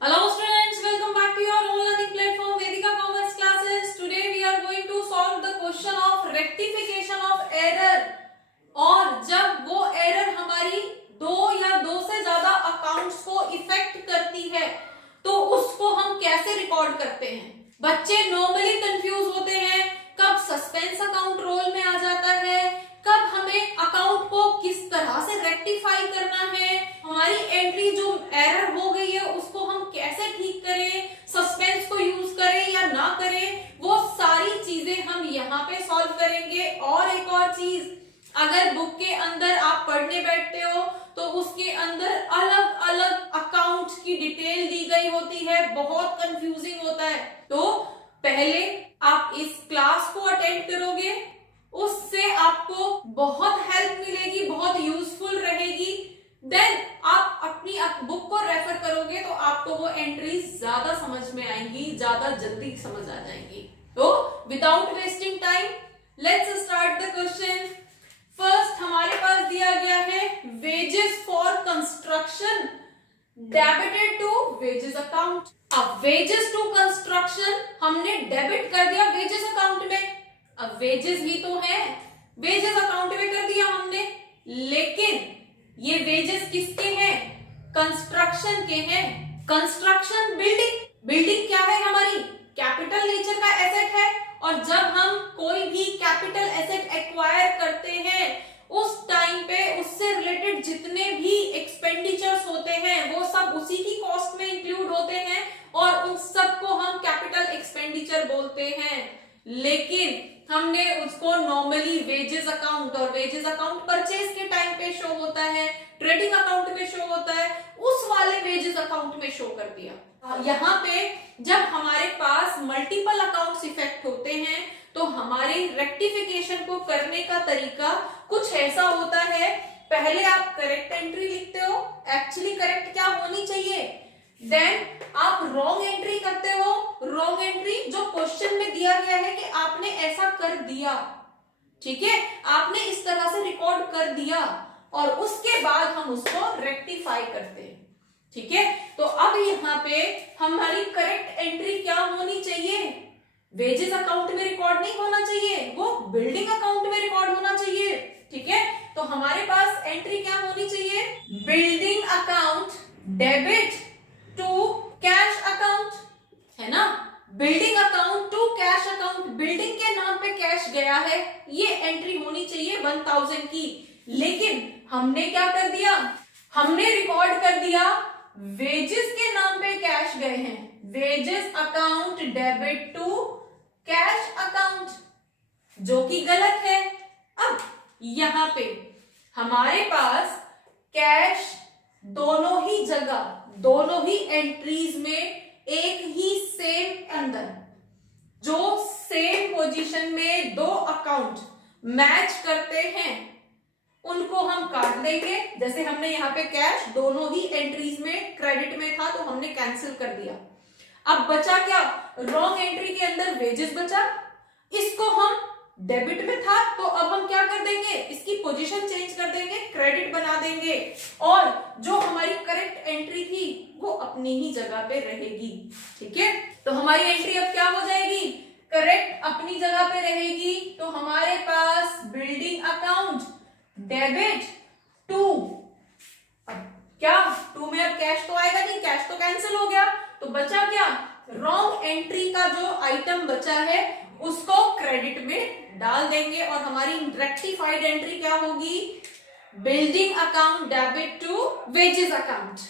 Hello students, welcome back to your own learning platform Vedika Commerce classes. Today we are going to solve the question of rectification of error. और जब वो error हमारी दो या दो से ज्यादा अकाउंट्स को इफेक्ट करती है तो उसको हम कैसे रिकॉर्ड करते हैं। बच्चे नॉर्मली कंफ्यूज होते हैं कब सस्पेंस अकाउंट रोल में आ जाता है, कब हमें अकाउंट को किस तरह से रेक्टिफाई करना है, हमारी एंट्री जो एरर हो गई है उसको हम कैसे ठीक करें, सस्पेंस को यूज करें या ना करें, वो सारी चीजें हम यहाँ पे सॉल्व करेंगे। और एक और चीज, अगर बुक के अंदर आप पढ़ने बैठते हो तो उसके अंदर अलग अलग अकाउंट की डिटेल दी गई होती है, बहुत कंफ्यूजिंग होता है। तो पहले आप इस क्लास को अटेंड करोगे, उससे आपको बहुत हेल्प मिलेगी, बहुत यूजफुल रहेगी। देन आप अपनी बुक को रेफर करोगे तो आपको वो एंट्रीज ज्यादा समझ में आएंगी, ज्यादा जल्दी समझ आ जाएंगी। तो without wasting time let's start the question. First हमारे पास दिया गया है wages for construction debited to wages account. अब वेजेस टू कंस्ट्रक्शन हमने डेबिट कर दिया वेजेस अकाउंट में। अब वेजेस ही तो है, वेजेस अकाउंट में कर दिया हमने, लेकिन ये वेजेस किसके हैं? कंस्ट्रक्शन के हैं। कंस्ट्रक्शन बिल्डिंग, बिल्डिंग क्या है? हमारी कैपिटल नेचर का एसेट है। और जब हम कोई भी कैपिटल एसेट एक्वायर करते हैं उस टाइम पे उससे रिलेटेड जितने भी एक्सपेंडिचर्स होते हैं वो सब उसी की कॉस्ट में इंक्लूड होते हैं और उन सबको हम कैपिटल एक्सपेंडिचर बोलते हैं। लेकिन हमने उसको नॉर्मली वेजेस अकाउंट, और वेजेस अकाउंट परचेज के टाइम पे शो होता है, ट्रेडिंग अकाउंट में शो होता है, उस वाले वेजेस अकाउंट में शो कर दिया। यहाँ पे जब हमारे पास मल्टीपल अकाउंट्स इफेक्ट होते हैं तो हमारे रेक्टिफिकेशन को करने का तरीका कुछ ऐसा होता है। पहले आप करेक्ट एंट्री लिखते हो, एक्चुअली करेक्ट क्या होनी चाहिए, देन आप रॉन्ग एंट्री करते हो। रॉन्ग एंट्री जो क्वेश्चन में दिया गया है कि आपने ऐसा कर दिया, ठीक है, आपने इस तरह से रिकॉर्ड कर दिया, और उसके बाद हम उसको रेक्टिफाई करते हैं, ठीक है। तो अब यहाँ पे हमारी करेक्ट एंट्री क्या होनी चाहिए? वेजेस अकाउंट में रिकॉर्ड नहीं होना चाहिए, वो बिल्डिंग अकाउंट में रिकॉर्ड होना चाहिए, ठीक है। तो हमारे पास एंट्री क्या होनी चाहिए? Building account debit to cash account, है ना। Building account to cash account, building के नाम पे कैश गया है, ये एंट्री होनी चाहिए 1000 की। लेकिन हमने क्या कर दिया? हमने रिकॉर्ड कर दिया वेजेस के नाम पे कैश गए हैं, wages account debit to cash account, जो कि गलत है। अब यहां पे हमारे पास कैश दोनों ही जगह, दोनों ही एंट्रीज में एक ही सेम अंदर जो सेम पोजीशन में दो अकाउंट मैच करते हैं उनको हम काट देंगे। जैसे हमने यहाँ पे कैश दोनों ही एंट्रीज में क्रेडिट में था तो हमने कैंसिल कर दिया। अब बचा क्या? रॉन्ग एंट्री के अंदर वेजेस बचा, इसको हम डेबिट में था तो अब हम क्या कर देंगे? इसकी पोजीशन चेंज कर देंगे, क्रेडिट बना देंगे, और जो हमारी करेक्ट एंट्री थी वो अपनी ही जगह पे रहेगी, ठीक है। तो हमारी एंट्री अब क्या हो जाएगी? करेक्ट अपनी जगह पे रहेगी। तो हमारे पास बिल्डिंग अकाउंट डेबिट टू, क्या टू में अब कैश तो आएगा नहीं, कैश तो कैंसिल हो गया, तो बचा क्या? रॉन्ग एंट्री का जो आइटम बचा है उसको क्रेडिट में डाल देंगे और हमारी रेक्टिफाइड एंट्री क्या होगी? Building account debit to wages account,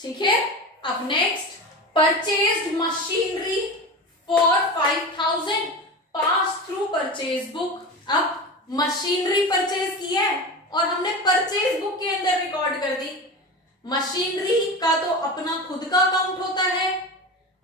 ठीक है। अब next, purchased machinery for 5000 pass through purchase book. अब मशीनरी परचेज की है और हमने परचेज बुक के अंदर रिकॉर्ड कर दी। मशीनरी का तो अपना खुद का अकाउंट होता है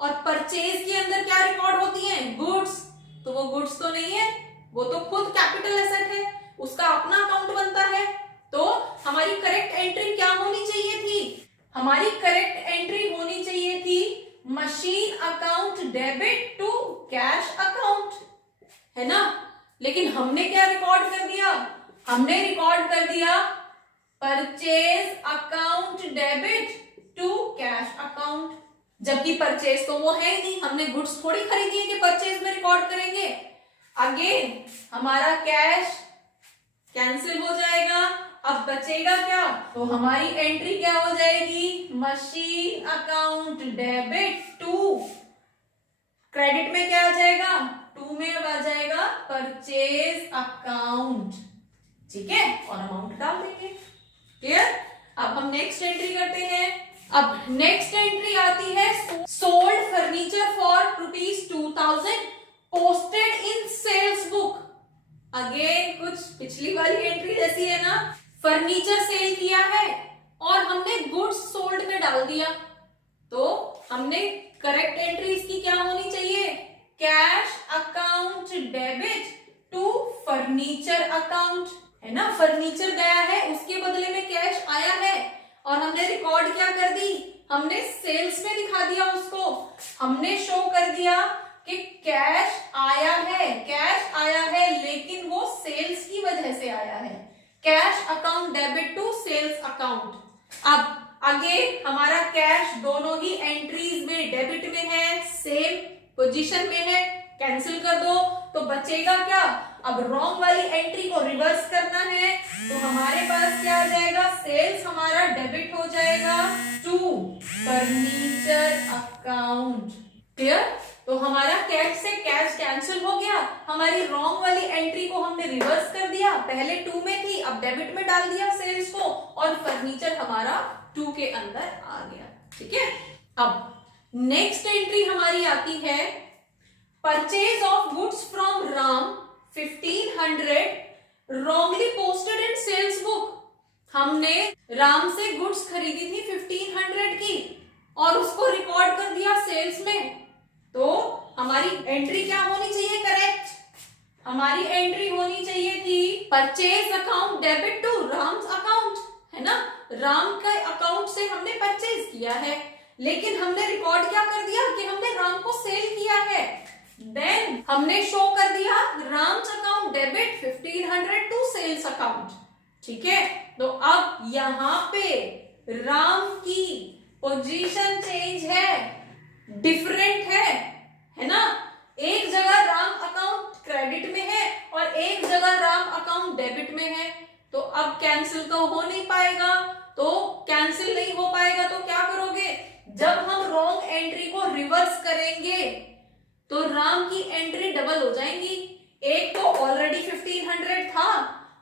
और परचेज के अंदर क्या रिकॉर्ड होती है? गुड्स। तो वो गुड्स तो नहीं है, वो तो खुद कैपिटल एसेट है, उसका अपना अकाउंट बनता है। तो हमारी करेक्ट एंट्री क्या होनी चाहिए थी? हमारी करेक्ट एंट्री होनी चाहिए थी machine account debit to cash account, है ना। लेकिन हमने क्या रिकॉर्ड कर दिया? हमने रिकॉर्ड कर दिया purchase account debit to cash account. जबकि परचेज तो वो है ही नहीं, हमने गुड्स थोड़ी खरीदी है कि परचेज में रिकॉर्ड करेंगे। अगेन हमारा कैश कैंसिल हो जाएगा। अब बचेगा क्या, तो हमारी एंट्री क्या हो जाएगी, machine account debit to, credit में क्या आ जाएगा, टू में अब आ जाएगा परचेज अकाउंट। ठीक है, और अमाउंट डाल देंगे। क्लियर। अब हम नेक्स्ट एंट्री करते हैं। अब नेक्स्ट एंट्री आती है sold furniture for ₹2000 posted in sales book. Again कुछ पिछली वाली एंट्री जैसी है ना, फर्नीचर सेल किया है और हमने गुड्स सोल्ड में डाल दिया, तो हमने करेक्ट एंट्री इसकी क्या होनी चाहिए, cash account debit to furniture account, है ना। फर्नीचर गया है, उसके बदले में कैश आया है और हमने रिकॉर्ड क्या कर दी, हमने सेल्स में दिखा दिया उसको। हमने शो कर दिया कि कैश आया है लेकिन वो सेल्स की वजह से आया है, cash account debit to sales account. अब आगे हमारा कैश दोनों ही एंट्रीज में डेबिट में है, सेम पोजीशन में है, कैंसिल कर दो तो बचेगा क्या। अब रॉन्ग वाली एंट्री को रिवर्स करना है तो हमारे पास क्या आ जाएगा, सेल्स हमारा डेबिट हो जाएगा टू फर्नीचर अकाउंट। क्लियर। तो हमारा कैश से कैश कैंसिल हो गया, हमारी रॉन्ग वाली एंट्री को हमने रिवर्स कर दिया, पहले टू में थी अब डेबिट में डाल दिया सेल्स को, और फर्नीचर हमारा टू के अंदर आ गया। ठीक है। अब नेक्स्ट एंट्री हमारी आती है purchase of goods from Ram 1500 wrongly posted in sales book. हमने राम से गुड्स खरीदी थी 1500 की और उसको रिकॉर्ड कर दिया सेल्स में, तो हमारी एंट्री क्या होनी चाहिए, करेक्ट। हमारी एंट्री होनी चाहिए थी purchase account debit to Ram's account, है ना। राम के अकाउंट से हमने परचेज किया है, लेकिन हमने रिकॉर्ड क्या कर दिया कि हमने राम को सेल किया है। देन हमने शो कर दिया Ram's account debit 1500 to sales account. ठीक है। तो अब यहां पे राम की पोजीशन चेंज है, डिफरेंट है ना। एक जगह राम अकाउंट क्रेडिट में है और एक जगह राम अकाउंट डेबिट में है, तो अब कैंसिल तो हो नहीं पाएगा। तो कैंसिल नहीं हो पाएगा तो क्या करोगे, जब हम रॉन्ग एंट्री को रिवर्स करेंगे तो राम की एंट्री डबल हो जाएंगी। एक तो ऑलरेडी 1500 था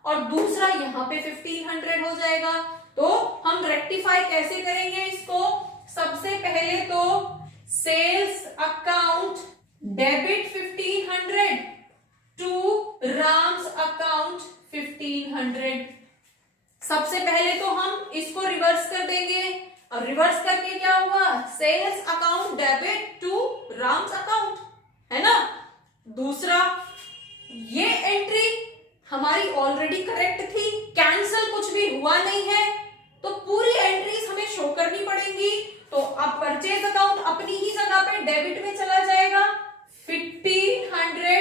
और दूसरा यहाँ पे 1500 हो जाएगा। तो हम रेक्टिफाई कैसे करेंगे इसको, सबसे पहले तो sales account debit 1500 to Ram's account 1500। सबसे पहले तो हम इसको रिवर्स कर देंगे, और रिवर्स करके क्या हुआ, sales account debit to Ram's account, है ना। दूसरा, ये एंट्री हमारी ऑलरेडी करेक्ट थी, कैंसिल कुछ भी हुआ नहीं है, तो पूरी एंट्रीज हमें शो करनी पड़ेंगी। तो अब परचेज अकाउंट अपनी ही जगह पे डेबिट में चला जाएगा 1500,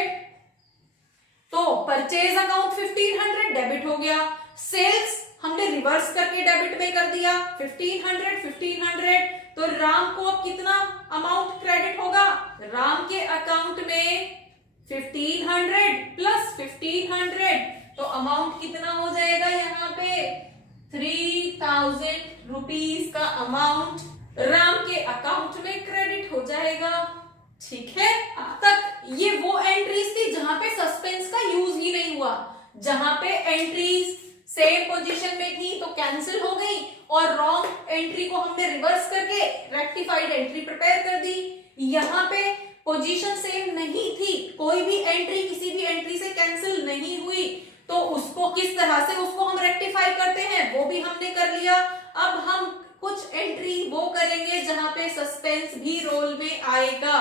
तो परचेज अकाउंट 1500 डेबिट हो गया। सेल्स हमने रिवर्स करके डेबिट में कर दिया 1500, तो राम को अब कितना अमाउंट क्रेडिट होगा, राम के अकाउंट में 1500 प्लस 1500, तो अमाउंट कितना हो जाएगा, यहाँ पे 3000 रुपीज का अमाउंट राम के अकाउंट में क्रेडिट हो जाएगा। ठीक है। अब तक ये वो एंट्रीज थी जहां पे सस्पेंस का यूज ही नहीं हुआ, जहां पे एंट्रीज सेम पोजीशन में थी तो कैंसिल हो गई, और रॉन्ग एंट्री को हमने रिवर्स करके रेक्टिफाइड एंट्री प्रिपेयर कर दी। यहाँ पे पोजीशन सेम नहीं थी, कोई भी एंट्री किसी भी एंट्री से कैंसिल नहीं हुई, तो उसको किस तरह से उसको हम रेक्टिफाई करते हैं वो भी हमने कर लिया। अब हम कुछ एंट्री वो करेंगे जहां पे सस्पेंस भी रोल में आएगा।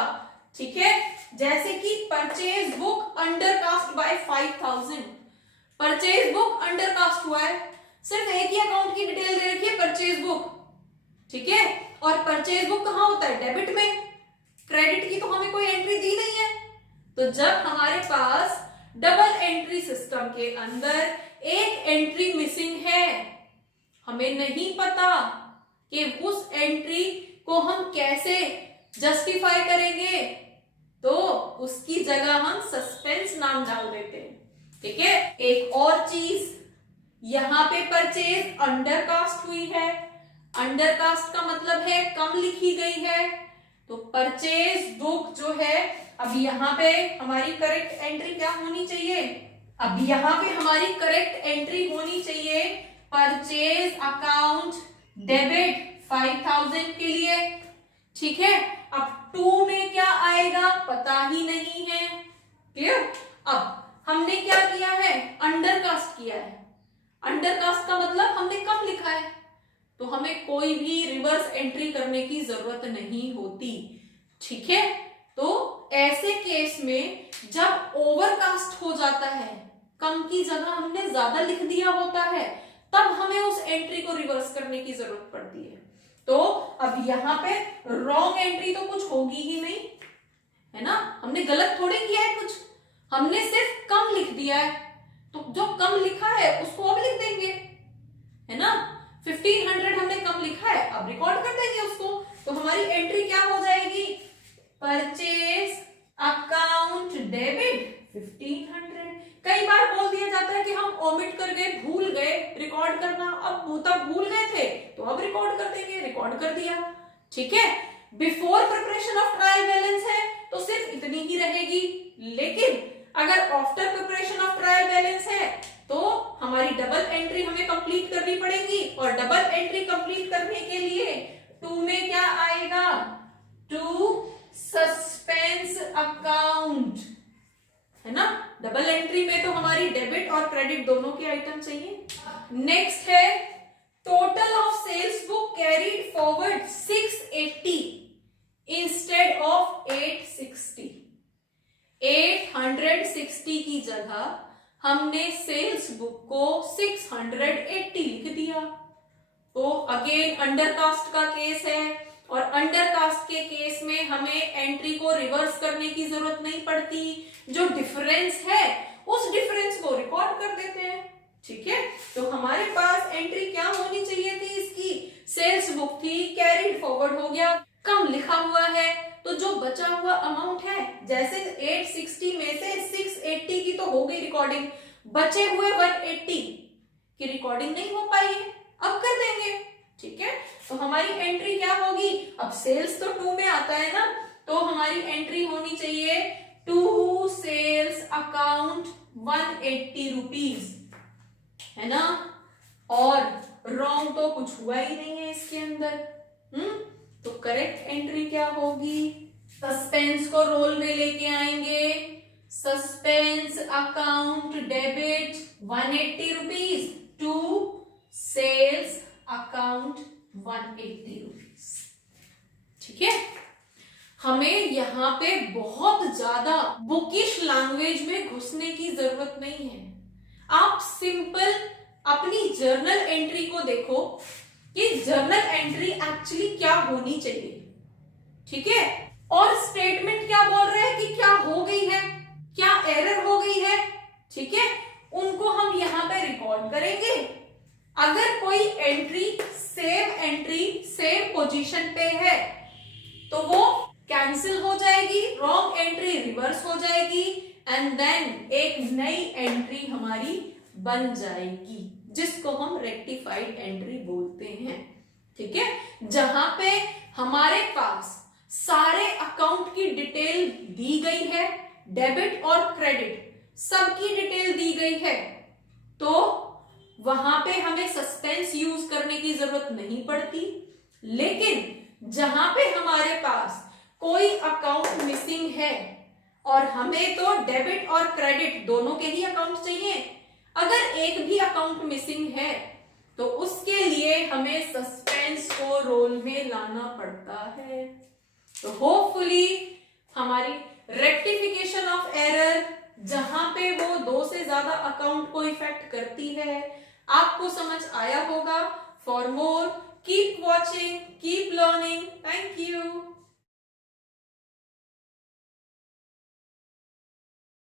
ठीक है। जैसे कि purchase book undercast by 5000, purchase book undercast हुआ है, सिर्फ एक ही अकाउंट की डिटेल दे रखी है परचेज बुक। ठीक है। और परचेज बुक कहां होता है, डेबिट में, क्रेडिट की तो हमें कोई एंट्री दी नहीं है। तो जब हमारे पास डबल एंट्री सिस्टम के अंदर एक एंट्री मिसिंग है, हमें नहीं पता कि उस एंट्री को हम कैसे जस्टिफाई करेंगे तो उसकी जगह हम सस्पेंस नाम डाल देते हैं। ठीक है, एक और चीज, यहां पे परचेज अंडरकास्ट हुई है। अंडरकास्ट का मतलब है कम लिखी गई है, तो परचेज बुक जो है, अब यहाँ पे हमारी करेक्ट एंट्री क्या होनी चाहिए, अब यहाँ पे हमारी करेक्ट एंट्री होनी चाहिए परचेज अकाउंट डेबिट 5000 के लिए। ठीक है, अब 2 में क्या आएगा पता ही नहीं है। क्लियर? अब हमने क्या किया है, अंडरकास्ट किया है। अंडरकास्ट का मतलब हमने कम लिखा है, तो हमें कोई भी रिवर्स एंट्री करने की जरूरत नहीं होती। ठीक है, तो ऐसे केस में जब ओवरकास्ट हो जाता है, कम की जगह हमने ज्यादा लिख दिया होता है, तब हमें उस एंट्री को रिवर्स करने की जरूरत पड़ती है। तो अब यहाँ पे रॉन्ग एंट्री तो कुछ होगी ही नहीं, है ना, हमने गलत थोड़ी किया है कुछ, हमने सिर्फ कम लिख दिया है, तो जो कम लिखा है उसको अब लिख देंगे, है ना। 1500 हमने कम लिखा है, अब रिकॉर्ड कर देंगे उसको, तो हमारी एंट्री क्या हो जाएगी, परचेज अकाउंट डेबिट 1500। कई बार बोल दिया जाता है कि हम ओमिट कर गए, भूल गए रिकॉर्ड करना, अब तब भूल गए थे तो अब रिकॉर्ड कर देंगे, रिकॉर्ड कर दिया। ठीक है, before preparation of trial balance है तो सिर्फ इतनी ही रहेगी, लेकिन अगर after preparation of trial balance है तो हमारी डबल एंट्री हमें कंप्लीट करनी पड़ेगी, और डबल एंट्री कंप्लीट करने के लिए 2 में क्या आएगा, टू सस्पेंस अकाउंट, है ना। डबल एंट्री में तो हमारी डेबिट और क्रेडिट दोनों के आइटम चाहिए। नेक्स्ट है total of sales book carried forward 680 instead of 860। 860 की जगह हमने सेल्स बुक को 680 लिख दिया। तो अगेन अंडरकास्ट का केस है, और अंडरकास्ट के केस में हमें एंट्री को रिवर्स करने की जरूरत नहीं पड़ती, जो डिफरेंस है उस डिफरेंस को रिकॉर्ड कर देते हैं। ठीक है, तो हमारे पास एंट्री क्या होनी चाहिए थी, इसकी सेल्स बुक थी, कैरीड फॉरवर्ड हो गया, कम लिखा हुआ है, तो जो बचा हुआ अमाउंट है, जैसे 860 में से 680 की तो हो गई रिकॉर्डिंग, बचे हुए 180 की रिकॉर्डिंग नहीं हो पाई है, अब कर देंगे। ठीक है, तो हमारी एंट्री क्या होगी, अब सेल्स तो 2 में आता है ना, तो हमारी एंट्री होनी चाहिए टू सेल्स अकाउंट 180 रुपीज, है ना। और रॉन्ग तो कुछ हुआ ही नहीं है इसके अंदर। तो करेक्ट एंट्री क्या होगी, सस्पेंस को रोल में लेके आएंगे, suspense account debit 180 rupees to sales account 180 rupees. ठीक है, हमें यहाँ पे बहुत ज्यादा बुकिश लैंग्वेज में घुसने की जरूरत नहीं है। आप सिंपल अपनी जर्नल एंट्री को देखो कि जर्नल एंट्री एक्चुअली क्या होनी चाहिए। ठीक है, और स्टेटमेंट क्या बोल रहे हैं कि क्या हो गई है, क्या एरर हो गई है। ठीक है, उनको हम यहाँ पे रिकॉर्ड करेंगे। अगर कोई एंट्री सेम पोजीशन पे है तो वो कैंसिल हो जाएगी, रॉन्ग एंट्री रिवर्स हो जाएगी, एंड देन एक नई एंट्री हमारी बन जाएगी, जिसको हम रेक्टिफाइड एंट्री बोलते हैं। ठीक है, जहां पे हमारे पास सारे अकाउंट की डिटेल दी गई है, डेबिट और क्रेडिट सबकी डिटेल दी गई है, तो वहां पे हमें सस्पेंस यूज करने की जरूरत नहीं पड़ती। लेकिन जहां पे हमारे पास कोई अकाउंट मिसिंग है, और हमें तो डेबिट और क्रेडिट दोनों के ही अकाउंट चाहिए, अगर एक भी अकाउंट मिसिंग है तो उसके लिए हमें सस्पेंस को रोल में लाना पड़ता है। तो होपफुली हमारी रेक्टिफिकेशन ऑफ एरर, जहां पे वो 2 से ज्यादा अकाउंट को इफेक्ट करती है, आपको समझ आया होगा। For more keep watching, keep learning. Thank you.